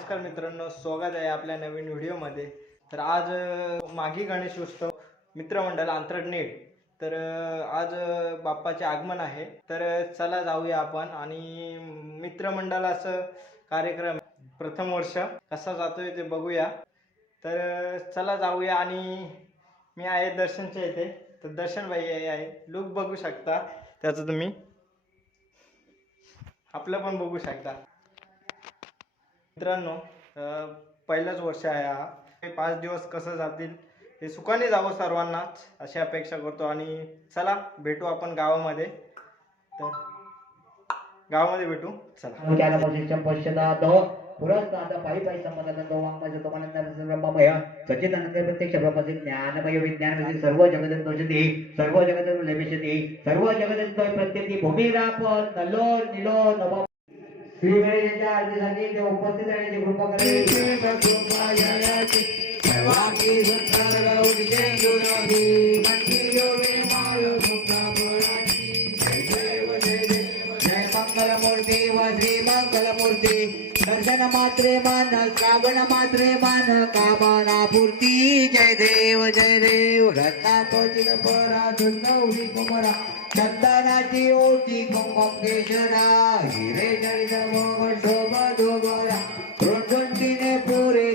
नमस्कार मित्रांनो स्वागत आहे आपल्या नवीन व्हिडिओमध्ये. तर आज मागी गणेश उत्सव मित्रमंडळ आंतरनेट. तर आज बाप्पाचे आगमन आहे. तर चला जाऊया आपण आणि मित्रमंडळाचं कार्यक्रम प्रथम वर्ष कसा जातोय ते बघूया. तर चला जाऊया आणि मी आहे दर्शनच्या इथे. तर दर्शन भाई आहे आहे. लुक बघू शकता. त्याचं तुम्ही आपलं पण बघू शकता. मित्रांनो पहिलाच वर्ष आहे हा. हे पाच दिवस कसं जातील हे सुखाने जावं सर्वांनाच अशी अपेक्षा करतो. आणि चला भेटू आपण गावामध्ये. तर गावामध्ये भेटू. चला. ज्ञानमोक्षं पश्यतातो पुरस्ताद पायी पायी संबंधानंदो वाङ्मय सतमानंद ब्रह्ममय सच्चिदानंद प्रत्यक्ष ब्रह्मसे ज्ञानमय विज्ञानमय म्हणजे सर्व जगत दोषते सर्व जगत लेपिषते सर्व जगत तोय प्रत्येकी भूमिरापन नलो निलो नव श्री गणेशाच्या आरतीसाठी ते उपस्थित राहण्याची कृपा जय मंगलमूर्ती व श्री मंगलमूर्ती दर्शन मात्रे मान श्रावण मात्रे मान कामना पूर्ती. जय देव जय देव. रत्नापती परा दुर्गौरी कुमरा चंदनाची ओटी कुंभकेश्वरा हिरे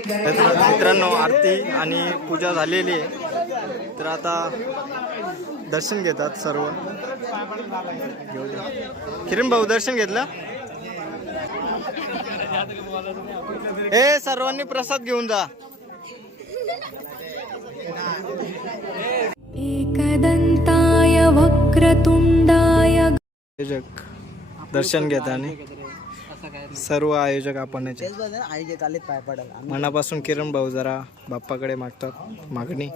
तर मित्रांनो आरती आणि पूजा झालेली आहे. तर आता दर्शन घेतात सर्व. किरण भाऊ दर्शन घेतलं? ए सर्वांनी प्रसाद घेऊन जा. एकदन्ताय वक्रतुण्डाय आयोजक दर्शन घेत आणि सर्व आयोजक आपण याचे. पाय मनापासून किरण भाऊ जरा बाप्पाकडे मागतात मागणी.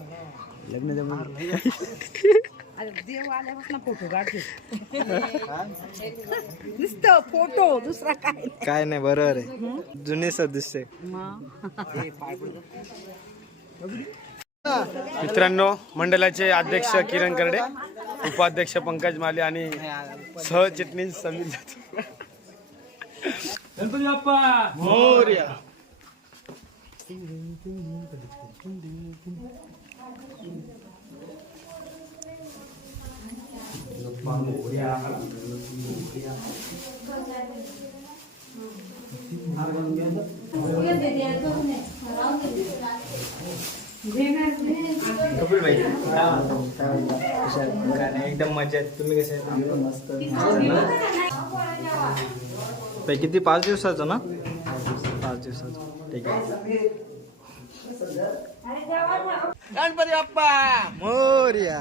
लग्न जमून नुसतं फोटो दुसरा काय काय नाही बरोबर आहे. जुने सदस्य मित्रांनो मंडळाचे अध्यक्ष किरण करडे उपाध्यक्ष पंकज माले आणि सहचिटणीस समीर जाधव. मोर्या. कपिल भाई एकदम मजा तुम्ही कसे ते किती? पाच दिवसाचं ना? पाच दिवसाचं. ठीक आहे. गणपती बाप्पा! मोर्या.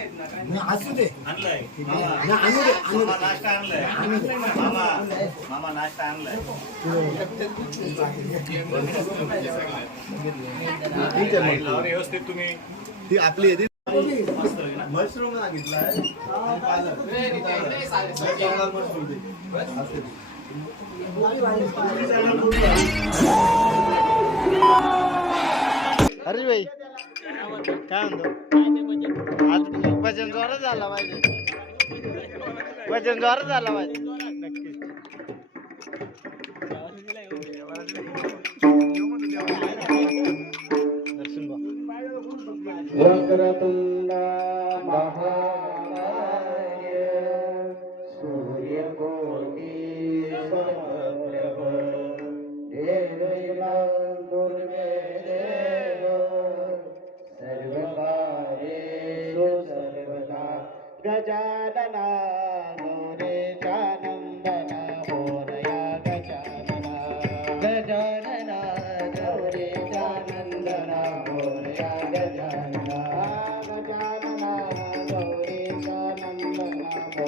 टेबल आहे चालू द्या चालू द्या ती आपली मशरूम सांगितलाय अरे भाई काय म्हणतो? आज जोरात झाला पाहिजे. वजन जोरात झाला पाहिजे. दर्शन बा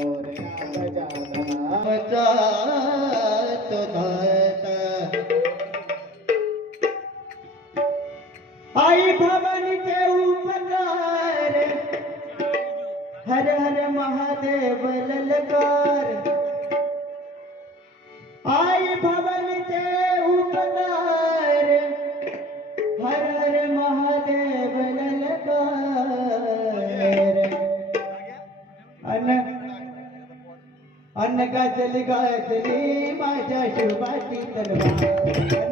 गौर जाना बचा तुम्हारा गजल गजली माझ्या शिवाची तलवार.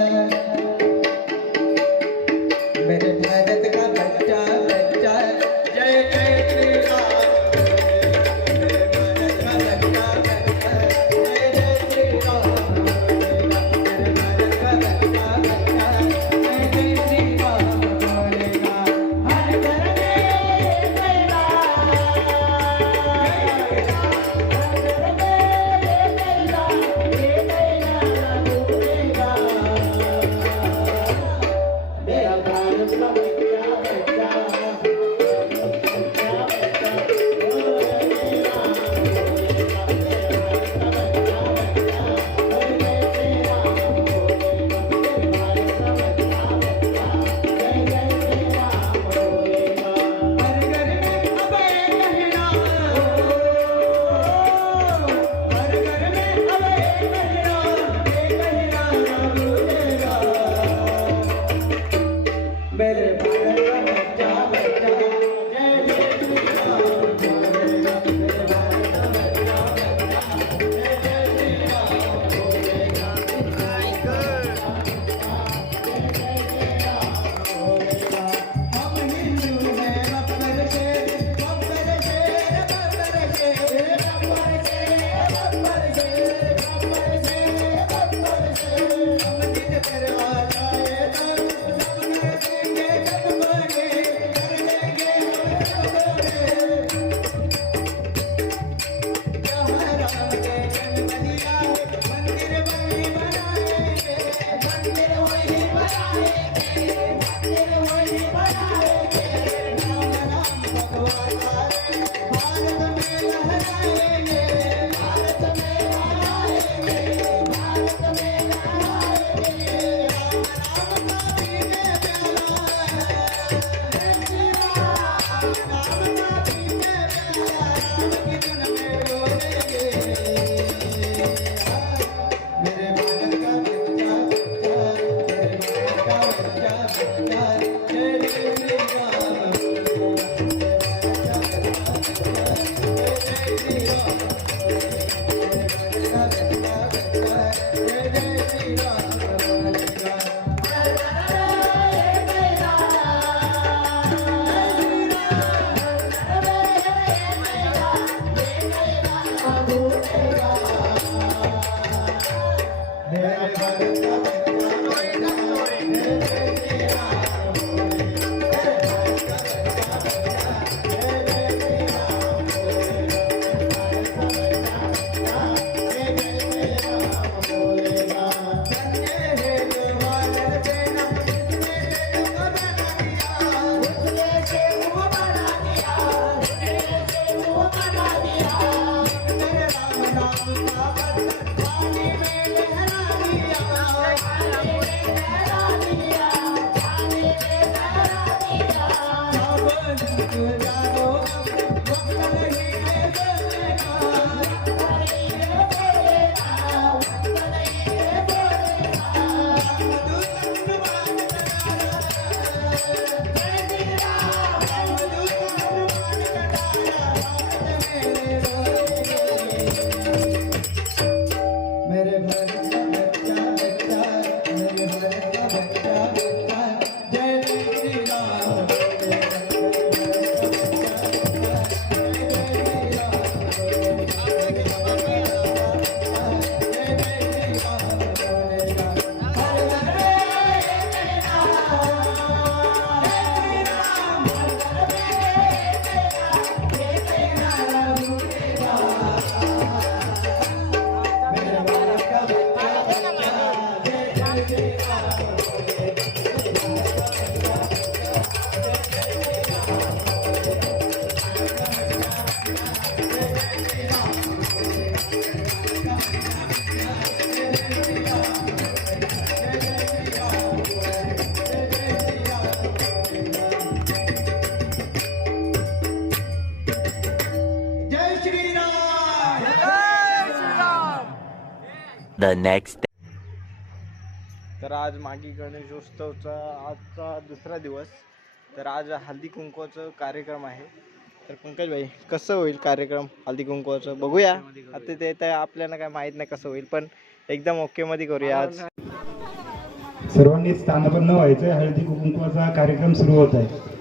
Day. तर आज मागी गणेशोत्सवचा आजचा दुसरा दिवस. तर आज हल्दी कुंकवाचं कार्यक्रम आहे. तर पंकज भाई कसं होईल कार्यक्रम हल्दी कुंकवाचं? बघूया. आता ते तर आपल्याला काय माहीत नाही कसं होईल पण एकदम ओके मध्ये करूया आज. सर्वांनी स्थानपन्न व्हायचं हळदी कुंकवाचा कार्यक्रम सुरू होत आहे.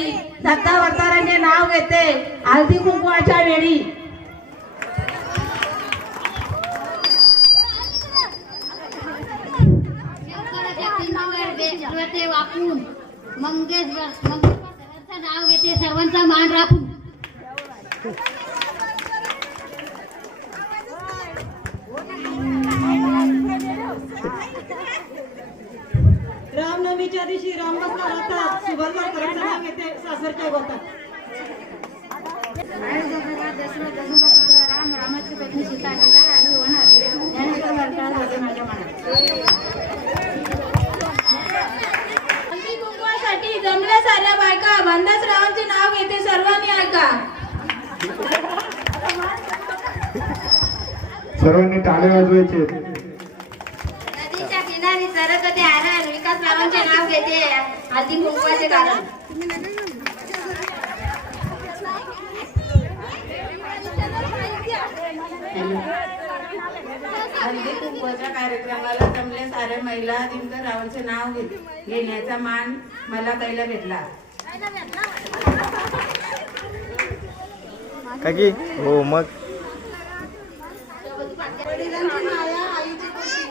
आणि पळी दत्ता अवतारांचे नाव घेते. हळदी कुंकवाच्या वेळी. मंगेश नाव घेते सर्वांचा मान राखून. रामनवमीच्या दिवशी राम बसला राहतात सुभद्रा करायचं सासरच्या गोतात राम रामाची पत्नी सीता सीता आणि होणार. ज्ञानेश्वर वरदान होते माझ्या मनात हळदी कुंकवासाठी जमल्या साऱ्या बायका रावांचे नाव घेते सर्वांनी ऐका. सर्वांनी टाळे वाजवायचे. नदीच्या किनारी सरकते आरण विकास रावांचे नाव घेते. हळदी कुंकवाचे कारण हल्दी कुंकवाच्या कार्यक्रमाला जमले सारे महिला दिनकर रावांचे नाव घेण्याचा मान मला पहिला भेटला. का की हो मग? वडिलांची माया आईची खुशी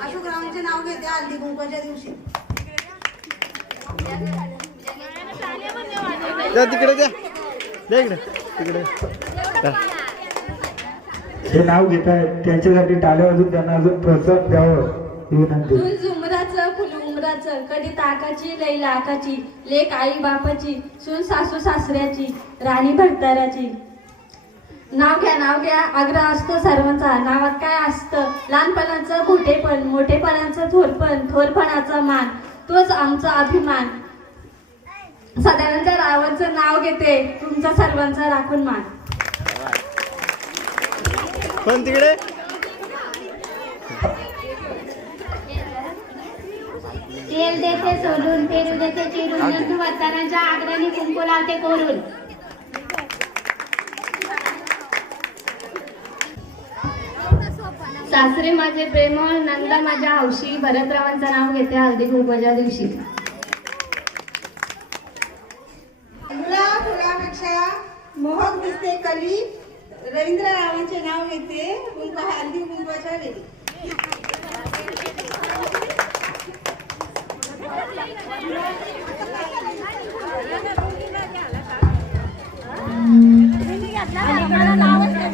अशोकरावांचे नाव घेते हल्दी कुंकवाच्या दिवशी. द्या तिकडे द्या द्या इकडे. तिकडे. जे. नाव घेत आहेत. त्यांच्यासाठी टाळे वाजून त्यांना अजून प्रोत्साहन द्यावं. ही विनंती. फुल झुमराचं फुल उमराचं कडी ताकाची लई लाकाची लेक आई बापाची सून सासू सासऱ्याची राणी भरताऱ्याची नाव घ्या नाव घ्या. आग्रह असतो सर्वांचा. नावात काय असतं? लहानपणाचं मोठेपण मोठेपणाचं थोरपण थोरपणाचा मान. तोच आमचा अभिमान. सदानंद रावांचं नाव घेते. तुमचा सर्वांचा राखून मान. पण तिकडे? तेल देते सोडून पेरू देते चिरून नंदू वतारांच्या आग्रहाने कुंकू लावते कोरून. सासरे माझे प्रेमळ नंदा माझ्या हौशी भरतरावांचं नाव घेते हळदी कुंकवाच्या दिवशी. दिसते रवींद्र रावांचे नाव घेते कुंक हल्दी कुंकवाच्या वेळी.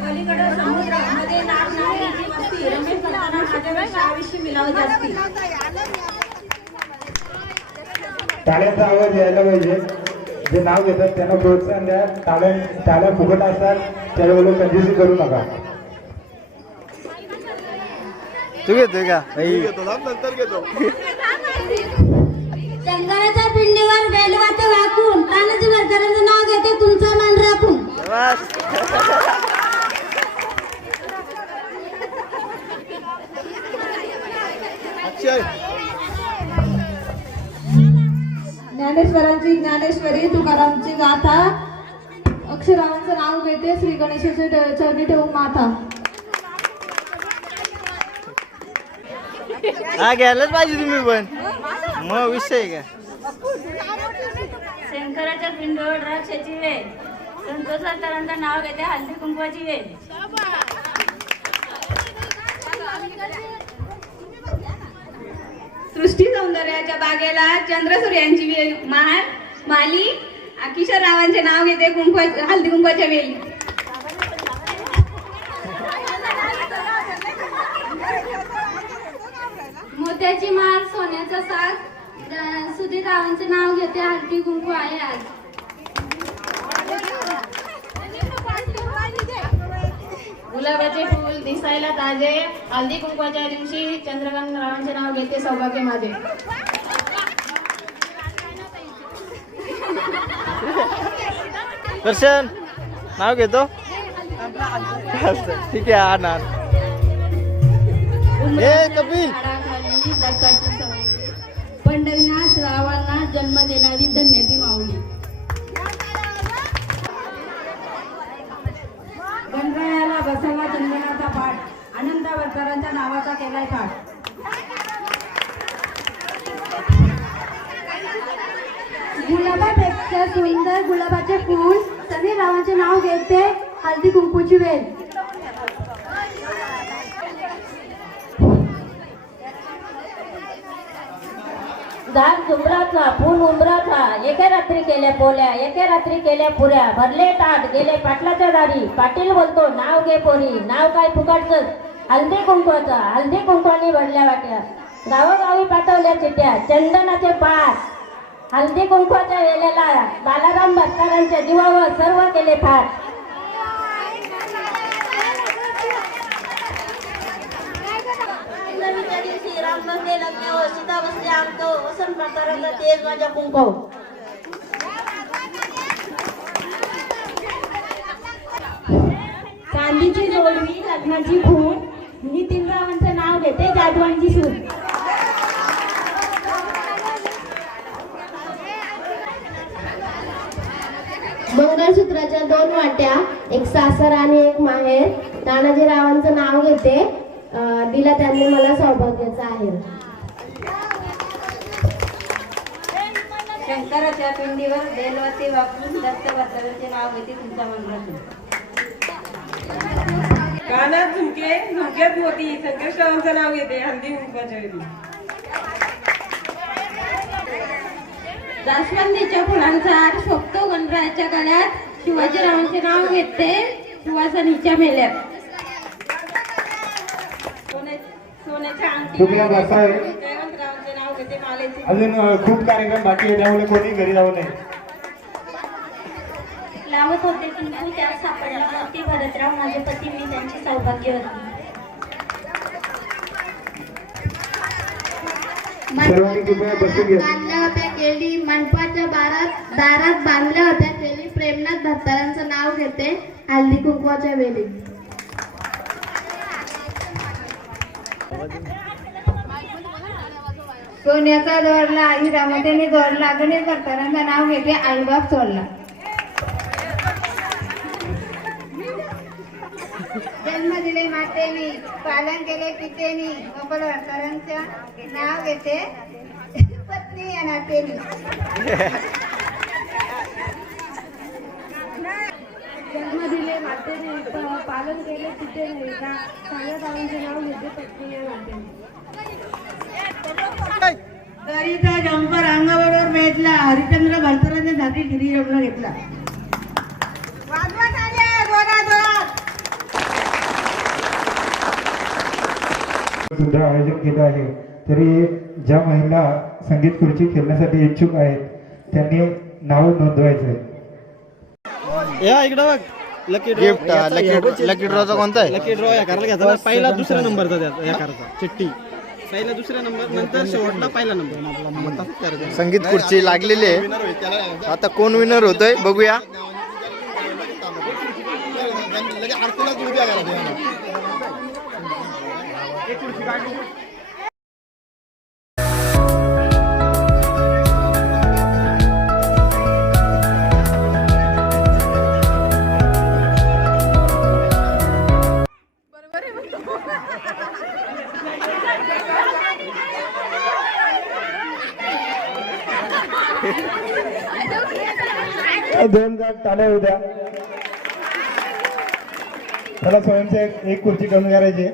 अलीकडं समुद्रामध्ये नाव रमेश माझ्या असती आवाज यायला पाहिजे. जे नाव घेतात त्यांना प्रोत्साहन द्या टाळ्या टाळ्या फुकट असतात. त्यावेळेला कंजूसी करू नका. तू घेतोय का? नंतर घेतो. शंकराच्या पिंडीवर बेलवाते वाकून तानाजी नाव घेते तुमचा मान राखून. ज्ञानेश्वरांची ज्ञानेश्वरी तुकारामची गाथा. अक्षरावांचं नाव घेते श्री गणेशाचे चरणी ठेवून माथा हा घ्यायलाच पाहिजे तुम्ही पण. मग विषय आहे का? शंकराच्या पिंडीवर द्राक्षाची वेळ संतोष वरदारांचं नाव घेते हळदी कुंकवाची वेळ सृष्टी सौंदर्याच्या बागेला चंद्र सूर्यांची वे- महाल माली किशोर रावांचे नाव घेते कुंकवा हल्दी कुंकवाच्या वेळी. मोत्याची माळ सोन्याचा साज अं, सुधीर रावांचे नाव घेते हळदी कुंकू आहे आज. गुलाबाचे फूल दिसायला ताजे. हल्दी कुंकवाच्या दिवशी चंद्रकांत रावांचे नाव घेते सौभाग्य माझे. दर्शन नाव घेतो. ठीक आहे हा ना कपिल. पंढरीनाथ रावांना जन्म देणारी धन्यती माऊली. गणरायाला बसायला चंदनाचा पाठ. आनंद वरकरांच्या नावाचा केलाय पाठ. गुलाबापेक्षा सुंदर गुलाबाचे फूल सनी रावांचे नाव घेते हळदी कुंकूची वेल. झाड झुंबराचा फूल उंबराचा एके रात्री केल्या पोल्या एके रात्री केल्या पुऱ्या भरले ताट गेले पाटलाच्या दारी. पाटील बोलतो नाव घे पोरी नाव काय फुकाटच? हल्दी कुंकवाचा हल्दी कुंकवाने भरल्या वाट्या. गावोगावी पाठवल्या चिट्ट्या चंदनाचे पास. हल्दी कुंकवाच्या वेळेला बालाराम भटकरांच्या जीवावर सर्व केले फाट राम बसले लग्नावर सीता बसले आमचं वसंत म्हाताऱ्याला तेज माझ्या कुंकव चांदीची जोडवी लग्नाची खून मी रावांचं नाव घेते जाधवांची सून मंगळसूत्राच्या दोन वाट्या एक सासर आणि एक माहेर. तानाजी रावांचं नाव घेते. दिला त्यांनी मला सौभाग्याचा आहे. शंकराच्या पिंडीवर बेलवती वापरून दत्त वस्त्राचे नाव घेते तुमच्या मंगळातून कानात झुमके झुमक्यात मोती संकष्टरावांचं नाव घेते हल्दी कुंकवाच्या जास्वंदीच्या फुलांचा हार शोभतो गणरायाच्या गळ्यात शिवाजीरावांचे नाव घेते सुवासनीच्या मेल्यात. खूप आहे. अजून खूप कार्यक्रम बाकी आहे. त्यामुळे कोणी घरी जाऊ नये. लावत होते कुंकू त्यात सापडला. मोती भरतराव माझे पती मी त्यांची सौभाग्यवती सर्वांनी कृपया बसून घ्या बांधल्या होत्या केली मंडपाच्या बारात दारात बांधल्या होत्या केली प्रेमनाथ भत्तारांचं नाव घेते हल्दी कुंकवाच्या वेळी सोन्याचा जोडला आई रामतेने जोडला गणेश भक्तारांचं नाव घेते आईबाप सोडला. जन्म दिले मातेनी पालन केले पितेनी गोपाल भक्तारांच्या नाव घेते पत्नी या नातेनी. जन्म दिले मातेने पालन केले पितेने सांगत रावांचे नाव घेते पत्नी या नातेनी. दरीचा जंपर अंगाबरोबर मेदला हरिचंद्र भरतराच्या जाती गिरीयोगला घेतला वाजवत आले जोरात जोरात सुद्धा आयोजन केलं आहे. तरी ज्या महिला संगीत खुर्ची खेळण्यासाठी इच्छुक आहेत त्यांनी नाव नोंदवायचं आहे. या इकडं बघ. लकी गिफ्ट लकी लकी ड्रॉचा कोणता आहे? लकी ड्रॉ या करायला घ्यायचा. पहिला दुसऱ्या नंबरचा द्या या करायचा. चिठ्ठी. पहिला दुसऱ्या नंबर नंतर शेवटला पहिला नंबर. संगीत खुर्ची लागलेली आहे. आता कोण विनर होतोय? बघूया. दोन जाग टाळ्या उद्या. त्याला स्वयंसेवक एक खुर्ची कमी करायची.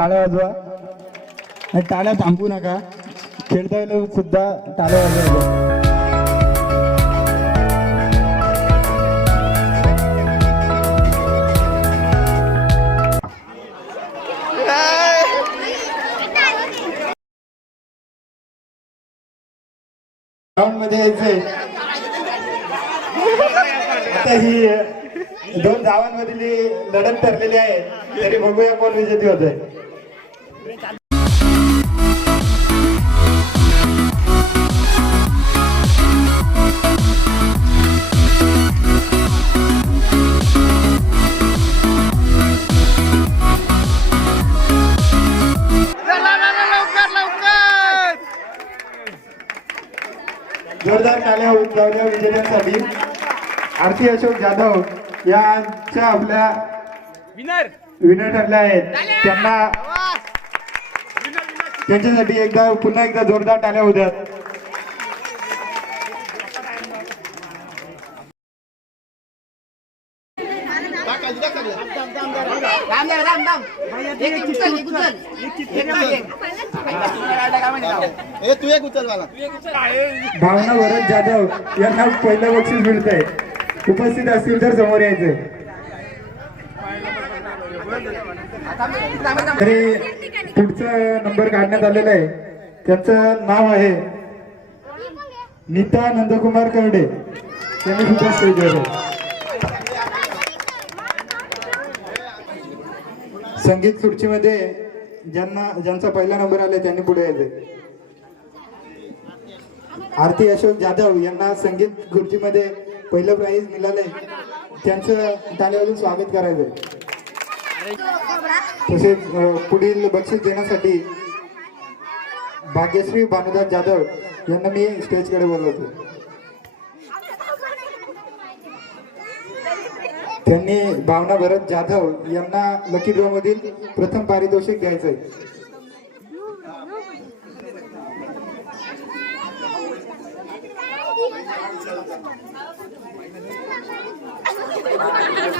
टाळ्या वाजवा. टाळ्या थांबू नका. खेळता येईल सुद्धा टाळ्या वाजवा. मध्ये यायचंय. आता ही दोन धावांमधील लढत ठरलेली आहे. तरी बघूया कोण विजेती होतोय. जोरदार टाळ्या उठवल्या विजेत्यांसाठी आरती अशोक जाधव यांच्या आपल्या विनर विनर ठरल्या आहेत. त्यांना त्यांच्यासाठी एकदा पुन्हा एकदा जोरदार टाळ्या होत्यात भावना भरत जाधव यांना पहिलं बक्षीस मिळतंय. उपस्थित असतील तर समोर यायचं. तरी नंबर काढण्यात आलेला आहे. त्यांचं नाव आहे नीता नंदकुमार कर्डे. त्यांनी सुद्धा स्टेजवर आहे. संगीत खुर्चीमध्ये ज्यांना ज्यांचा पहिला नंबर आलाय त्यांनी पुढे यायचे आरती अशोक जाधव यांना संगीत खुर्चीमध्ये पहिलं प्राइज मिळालंय. त्यांचं टाळ्यावरून स्वागत करायचंय. तसेच पुढील बक्षीस देण्यासाठी भाग्यश्री भानुदास जाधव यांना मी स्टेजकडे बोलवतो. त्यांनी भावना भरत जाधव यांना लकी ड्रॉ मधील प्रथम पारितोषिक द्यायचंय.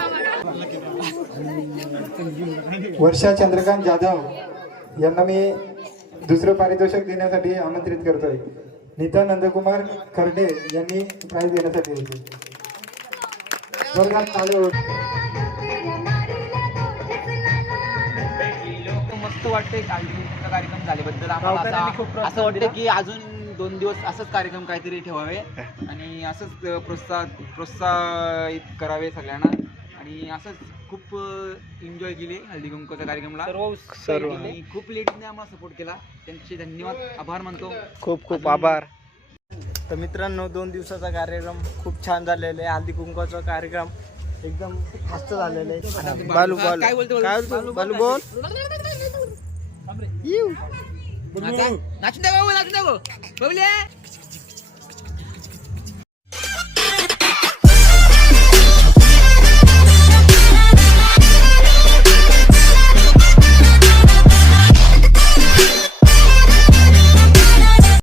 वर्षा चंद्रकांत जाधव यांना मी दुसरं पारितोषिक देण्यासाठी आमंत्रित करतोय. नीता नंदकुमार खर्डे यांनी प्राइज देण्यासाठी मस्त वाटतंय कार्यक्रम झाल्याबद्दल. आम्हाला असा- असं वाटतं की अजून दोन दिवस असंच कार्यक्रम काहीतरी ठेवावे आणि असंच प्रोत्साह प्रोत्साहित करावे सगळ्यांना. आणि असंच खूप एन्जॉय केले हळदी कुंकूच्या कार्यक्रमला. सर्व. आणि खूप लेडीजने आम्हाला सपोर्ट केला. त्यांचे धन्यवाद आभार मानतो. खूप खूप आभार. तर मित्रांनो दोन दिवसाचा कार्यक्रम खूप छान झालेला आहे. हल्दी कुंकवाचा कार्यक्रम एकदम मस्त झालेला आहे. बालू बालू काय बोलतो, काय बोलतो? बालू बोल. नाचून नाचून. बबले.